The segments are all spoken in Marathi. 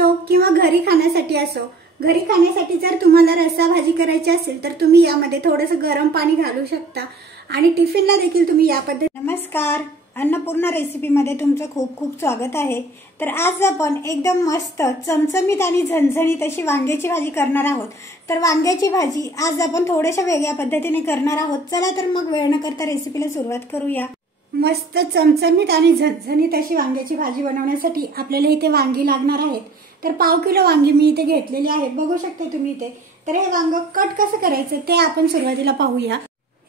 असो किंवा घरी खाण्यासाठी असो, घरी खाण्यासाठी जर तुम्हाला रस्सा भाजी करायची असेल तर तुम्ही यामध्ये थोडंसं गरम पाणी घालू शकता आणि टिफिनला देखील तुम्ही या पद्धतीने। नमस्कार, अन्नपूर्णा रेसिपीमध्ये तुमचं खूप खूप स्वागत आहे। तर आज आपण एकदम मस्त चमचमीत आणि झणझणीत अशी वांग्याची भाजी करणार आहोत। तर वांग्याची भाजी आज आपण थोड्याशा वेगळ्या पद्धतीने करणार आहोत। चला तर मग वेळ न करता रेसिपीला सुरुवात करूया। मस्त चमचमीत आणि झणझणीत अशी वांग्याची भाजी बनवण्यासाठी आपल्याला इथे वांगी लागणार आहेत। तर पाव किलो वांगी मी इथे घेतलेली आहे, बघू शकता तुम्ही इथे। तर हे वांग कट कसं करायचं ते आपण सुरुवातीला पाहूया।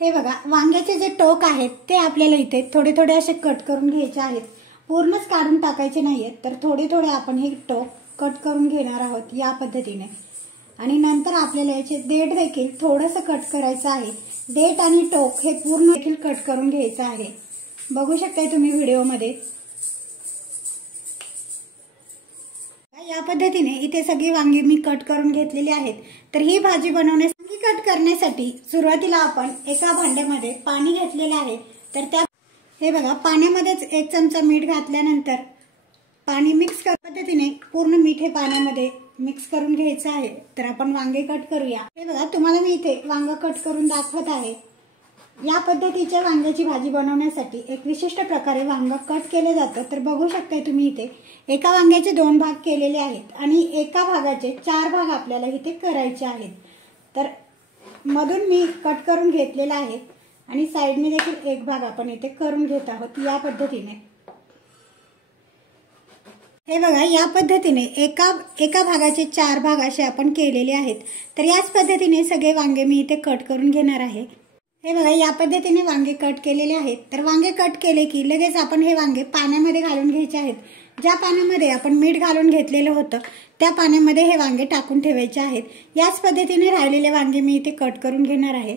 हे बघा, वांग्याचे जे टोक आहेत ते आपल्याला इथे थोडे थोडे असे कट करून घ्यायचे आहेत, पूर्णच काढून टाकायचे नाहीयेत। तर थोडे थोडे आपण हे टोक कट करून घेणार आहोत या पद्धतीने। आणि नंतर आपल्याला याचे देठ देखील थोडंसं कट करायचं आहे। देठ आणि टोक हे पूर्ण देखील कट करून घ्यायचं आहे, बघू शकताय तुम्ही व्हिडिओमध्ये। या पद्धतीने इथे सगळी वांगी मी कट करून घेतलेली आहेत। तर ही भाजी बनवण्यासाठी कट करण्यासाठी सुरुवातीला आपण एका भांड्यामध्ये पाणी घेतलेलं आहे। तर त्या हे बघा, पाण्यामध्येच 1 चमचा मीठ घातल्यानंतर पाणी मिक्स कर पद्धतीने पूर्ण मीठ हे पाण्यामध्ये मिक्स करून घ्यायचं आहे। तर आपण वांगे कट करूया। हे बघा, तुम्हाला मी इथे वांग कट करून दाखवत आहे। या पद्धतीच्या वांग्याची भाजी बनवण्यासाठी एक विशिष्ट प्रकारे वांग कट केले जातं। तर बघू शकताय तुम्ही इथे एका वांग्याचे 2 भाग केलेले आहेत आणि एका भागाचे 4 भाग आपल्याला इथे करायचे आहेत। तर मधून मी कट करून घेतलेला आहे आणि साइडने देखील एक भाग आपण इथे करून घेत आहोत या पद्धतीने। हे बघा, या पद्धतीने एका भागाचे 4 भाग असे आपण केलेले आहेत। तर याच पद्धतीने सगळे वांगे मी इथे कट करून घेणार आहे। हे बघा, या पद्धतीने वांगे कट केलेले आहेत। तर वांगे कट केले की लगेच आपण हे वांगे पाण्यामध्ये घालून घ्यायचे आहेत। ज्या पाण्यामध्ये आपण मीठ घालून घेतलेलं होतं त्या पाण्यामध्ये हे वांगे टाकून ठेवायचे आहेत। याच पद्धतीने राहिलेले वांगे मी इथे कट करून घेणार आहे।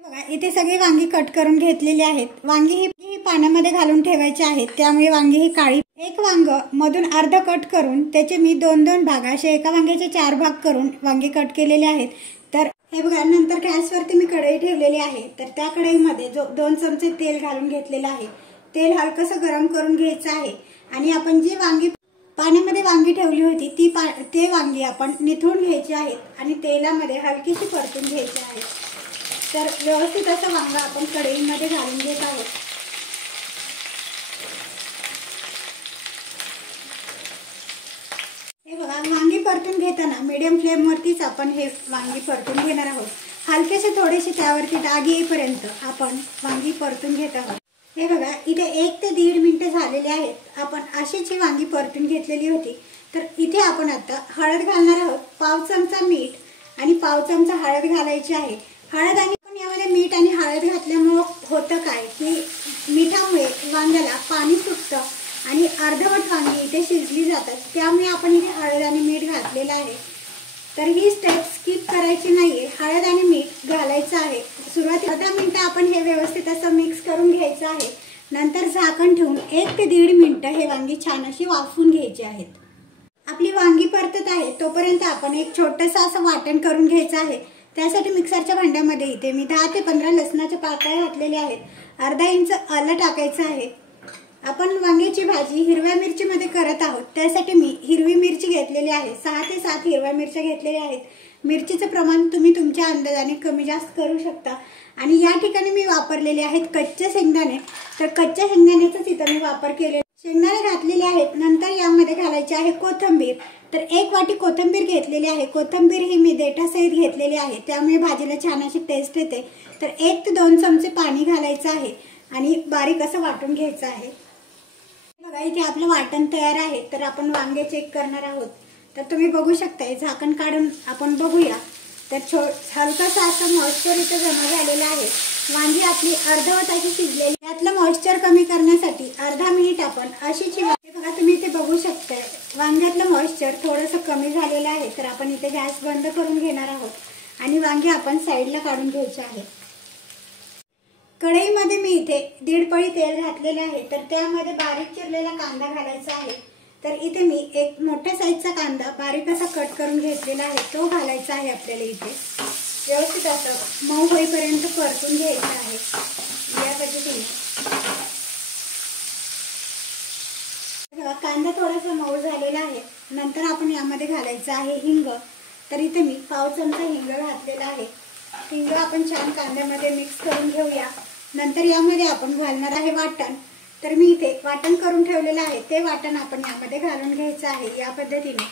बघा, इथे सगळे वांगी कट करून घेतलेली आहेत। वांगी ही पाण्यामध्ये घालून ठेवायची आहेत, त्यामुळे वांगी ही काळी। एक वांग मधून अर्ध कट करून त्याचे मी 2-2 भाग असे एका वांग्याचे 4 भाग करून वांगे कट केलेले आहेत। तर हे बघा, नंतर गॅसवरती मी कढई ठेवलेली आहे। तर त्या कढईमध्ये 2 चमचे तेल घालून घेतलेलं आहे। तेल हलकसं गरम करून घ्यायचं आहे आणि आपण जी वांगी पाण्यामध्ये वांगी ठेवली होती ते वांगी आपण निथळून घ्यायची आहेत आणि तेलामध्ये हलकीशी परतून घ्यायची आहेत। तर व्यवस्थित असं वांग आपण कढईमध्ये घालून घेत आहोत। हे बघा, वांगी परतून घेताना मीडियम फ्लेम वरतीच आपण हे वांगी परतून घेणार आहोत। हलकेसे थोडेसे त्यावरती डाग येईपर्यंत आपण वांगी परतून घेत आहोत। हे बघा, इथे 1 ते 1.5 मिनिटे झालेले आहेत। आपण अशीच ही वांगी परतून घेतलेली होती। तर इथे आपण आता हळद घालणार आहोत। पाव चमचा मीठ आणि पाव चमचा हळद घालायची आहे। हळद आणि पण यामध्ये मीठ आणि हळद घातल्यामुळे होतं काय की मिठामुळे वांग्याला पाणी सुटतं आणि अर्धवट वांगी इथे शिजली जातात, त्यामुळे आपण इथे हळद आणि मीठ घातलेलं आहे। तर ही स्टेप स्किप करायची नाहीये, हळद आणि मीठ घालायचं आहे। सुरुवातीला अर्धा मिनिट आपण हे व्यवस्थित असं मिक्स करून घ्यायचं आहे। नंतर झाकण ठेवून 1 ते 1.5 मिनिटं हे वांगी छान अशी वाफवून घ्यायची आहेत। आपली वांगी परतत आहे तोपर्यंत आपण एक छोटंसं असं वाटण करून घ्यायचं आहे। त्यासाठी मिक्सरच्या भांड्यामध्ये इथे मी 10 ते 15 लसणाच्या पाकळ्या घातलेल्या आहेत। अर्धा इंच आलं टाकायचं आहे। आपण वांग्याची भाजी हिरव्या मिरचीमध्ये करत आहोत, त्यासाठी मी हिरवी मिरची घेतलेली आहे। 6 ते 7 हिरव्या मिरच्या घेतलेल्या आहेत। मिरचीचं प्रमाण तुम्ही तुमच्या अंदाजाने कमी जास्त करू शकता। आणि या ठिकाणी मी वापरलेले आहेत कच्चे शेंगदाणे। तर कच्च्या शेंगदाण्याचाच इथं मी वापर केलेला। शेंगदाणे घातलेले आहेत। नंतर यामध्ये घालायची आहे कोथिंबीर। तर 1 वाटी कोथिंबीर घेतलेली आहे। कोथिंबीर ही मी देठासहित घेतलेली आहे, त्यामुळे भाजीला छान अशी टेस्ट येते। तर 1 ते 2 चमचे पाणी घालायचं आहे आणि बारीक असं वाटून घ्यायचं आहे। बघा, इथे आपलं वाटण तयार आहे। तर आपण वांगे चेक करणार आहोत। तर तुम्ही बघू शकताय, झाकण काढून आपण बघूया। तर हलकासा असं मॉइश्चर इथे जमा झालेलं आहे। वांगी आपली अर्धवट अशी शिजलेली। यातलं मॉइश्चर कमी करण्यासाठी अर्धा मिनिट आपण अशीच बघा, तुम्ही इथे बघू शकताय वांग्यातलं मॉइश्चर थोडंसं कमी झालेलं आहे। तर आपण इथे गॅस बंद करून घेणार आहोत आणि वांगे आपण साईडला काढून घ्यायचे आहे। कढईमध्ये मी इथे 1.5 पळी तेल घातलेले आहे। तर त्यामध्ये बारीक चिरलेला कांदा घालायचा आहे। तर इथे मी एक मोठ्या साईजचा कांदा बारीक असा कट करून घेतलेला आहे, तो घालायचा आहे आपल्याला इथे। व्यवस्थित असं मऊ होईपर्यंत परतून घ्यायचं आहे या पद्धतीने। कांदा थोडासा मऊ झालेला आहे। नंतर आपण यामध्ये घालायचं आहे हिंग। तर इथे मी पाव चमचा हिंग घातलेला आहे। हिंग आपण छान कांद्यामध्ये मिक्स करून घेऊया। नंतर यामध्ये आपण घालणार आहे वाटण। तर मी इथे वाटण करून ठेवलेलं आहे, ते वाटण आपण यामध्ये घालून घ्यायचं आहे या पद्धतीने।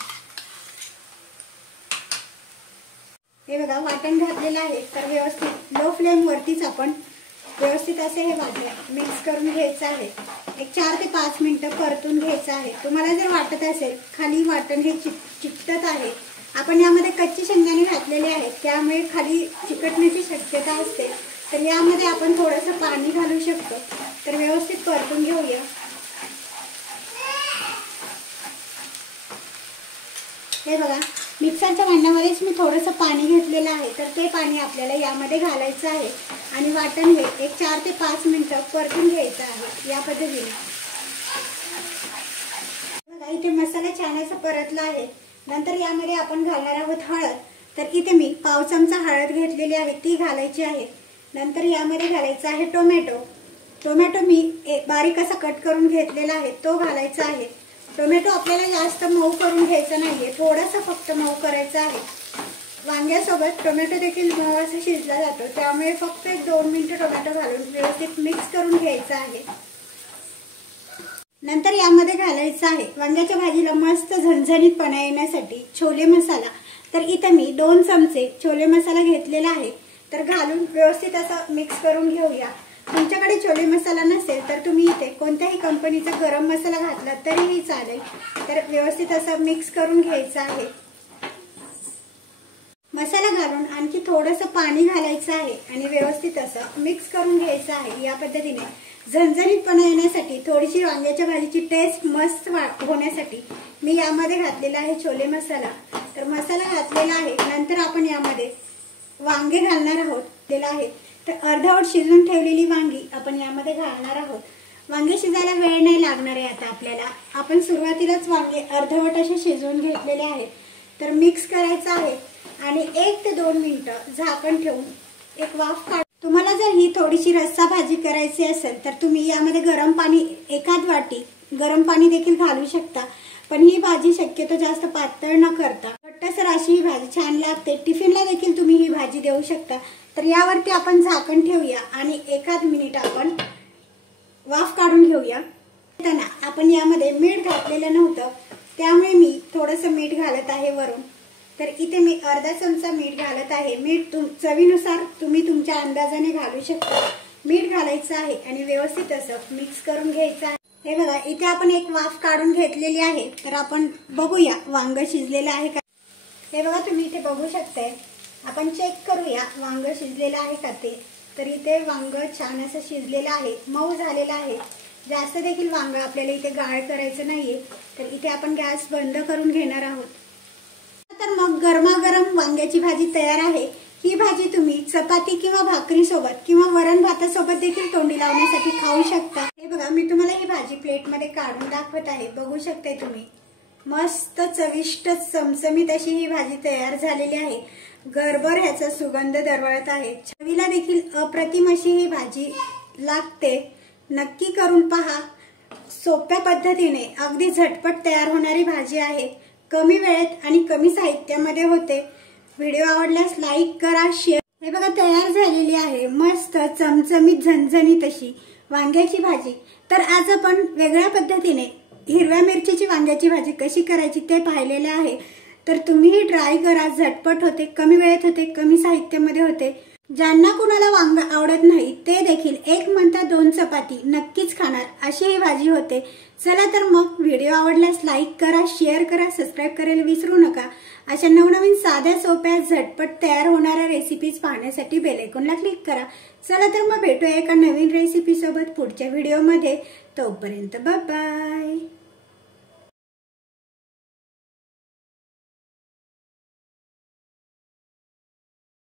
हे बघा वाटण घातलेलं आहे। तर व्यवस्थित लो फ्लेम वरतीच आपण व्यवस्थित असे हे वाटण मिक्स करून घ्यायचं आहे। एक 4 ते 5 मिनिटं परतून घ्यायचं आहे। तुम्हाला जर वाटत असेल खाली वाटण हे चिकटत आहे, आपण यामध्ये कच्ची शेंगदाणे घातलेले आहेत, त्यामुळे खाली चिकटण्याची शक्यता असते, तर यामध्ये आपण थोडंसं पाणी घालू शकतो। तर व्यवस्थित परतून घेऊया। हे बघा मिक्सरच्या भांड्यामध्येच मी थोडंसं पाणी घेतलेलं आहे, तर ते पाणी आपल्याला यामध्ये घालायचं आहे आणि वाटण हे एक 4 ते 5 मिनिटं परतून घ्यायचं आहे या पद्धतीने। बघा इथे मसाला छान असा परतला आहे। नंतर यामध्ये आपण घालणार आहोत हळद। तर इथे मी पाव चमचा हळद घेतलेली आहे, ती घालायची आहे। नंतर यामध्ये घालायचा आहे टोमॅटो। टोमॅटो मी बारीक असा कट करून घेतलेला आहे, तो घालायचा आहे। टोमॅटो आपल्याला जास्त मऊ करून घ्यायचा नाहीये, थोडासा फक्त मऊ करायचा आहे। वांग्यासोबत टोमॅटो देखील मऊ असा शिजला जातो, त्यामुळे फक्त 1-2 मिनिटं टोमॅटो घालून व्यवस्थित मिक्स करून घ्यायचा आहे। नंतर यामध्ये घालायचं आहे वांग्याच्या भाजीला मस्त झणझणीतपणा येण्यासाठी छोले मसाला। तर इथे मी 2 चमचे छोले मसाला घेतलेला आहे, तर घालून व्यवस्थित असं मिक्स करून घेऊया। तुमच्याकडे छोले मसाला नसेल तर तुम्ही इथे कोणत्याही कंपनीचा गरम मसाला घातला तरीही चालेल। तर व्यवस्थित असं मिक्स करून घ्यायचं आहे। मसाला घालून आणखी थोडंसं पाणी घालायचं आहे आणि व्यवस्थित असं मिक्स करून घ्यायचं आहे या पद्धतीने। झणझणीतपणा येण्यासाठी थोडीशी वांग्याच्या भाजीची टेस्ट मस्त होण्यासाठी मी यामध्ये घातलेला आहे छोले मसाला। तर मसाला घातलेला आहे। नंतर आपण यामध्ये वांगे घालणार आहोत दिला आहे, तर अर्धवट शिजून ठेवलेली वांगी आपण यामध्ये घालणार आहोत। वांगे शिजायला वेळ नाही लागणार आहे आता आपल्याला, आपण सुरुवातीलाच वांगे अर्धवट असे शिजवून घेतलेले आहेत। तर मिक्स करायचं आहे आणि 1 ते 2 मिनिटं झाकण ठेवून एक वाफ काढ। तुम्हाला जर ही थोडीशी रस्सा भाजी करायची असेल तर तुम्ही यामध्ये गरम पाणी 1 वाटी गरम पाणी देखील घालू शकता, पण ही भाजी शक्यतो जास्त पातळ न करता घट्टसर अशी ही भाजी छान लागते। टिफिनला देखील तुम्ही ही भाजी देऊ शकता। तर यावरती आपण झाकण ठेवूया आणि 1 मिनिट आपण वाफ काढून घेऊया। आपण यामध्ये मीठ घातलेलं नव्हतं, त्यामुळे मी थोडंसं मीठ घालत आहे वरून। तर इथे मी अर्धा चमचा मीठ घालत आहे। मीठ चवीनुसार तुम्ही तुमच्या अंदाजाने घालू शकता। मीठ घालायचं आहे आणि व्यवस्थित असं मिक्स करून घ्यायचं आहे। हे बघा इथे आपण एक वाफ काढून घेतलेली आहे, तर आपण बघूया वांग शिजलेलं आहे का। हे बघा तुम्ही इथे बघू शकताय, आपण चेक करूया वांग शिजलेलं आहे का ते। तर इथे वांग छान असं शिजलेलं आहे, मऊ झालेलं आहे। जास्त देखील वांग आपल्याला इथे गाळ करायचं नाहीये। तर इथे आपण गॅस बंद करून घेणार आहोत। तर मग गरमागरम वांग्याची भाजी तयार आहे। ही भाजी तुम्ही चपाती किंवा भाकरी सोबत किंवा वरण भातासोबत देखील तोंडी लावण्यासाठी खाऊ शकता। हे बघा मी तुम्हाला ही भाजी प्लेटमध्ये काढून दाखवत आहे, बघू शकताय तुम्ही। मस्त चविष्ट चमचमीत अशी ही भाजी तयार झालेली आहे। घरभर ह्याचा सुगंध दरवळत आहे। चवीला देखील अप्रतिम अशी ही भाजी लागते। नक्की करून पहा। सोप्या पद्धतीने अगदी झटपट तयार होणारी भाजी आहे। कमी वेळेत आणि कमी साहित्यामध्ये होते। व्हिडिओ आवडल्यास लाईक करा, शेअर। हे बघा तयार झालेली आहे मस्त चमचमीत झणझणीत अशी वांग्याची भाजी। तर आज आपण वेगळ्या पद्धतीने हिरव्या मिरचीची वांग्याची भाजी कशी करायची ते पाहिलेले आहे। तर तुम्हीही ट्राय करा, झटपट होते, कमी वेळेत होते, कमी साहित्यामध्ये होते। ज्यांना कुणाला वांग आवडत नाही ते देखील 1 म्हणता 2 चपाती नक्कीच खाणार अशी ही भाजी होते। चला तर मग व्हिडिओ आवडल्यास लाईक करा, शेअर करा, सबस्क्राईब करायला विसरू नका। अशा नवनवीन साध्या सोप्या झटपट तयार होणाऱ्या रेसिपीज पाहण्यासाठी बेल आयकॉनला क्लिक करा। चला तर मग भेटूया एका नवीन रेसिपी सोबत पुढच्या व्हिडिओमध्ये। तोपर्यंत बाय बाय।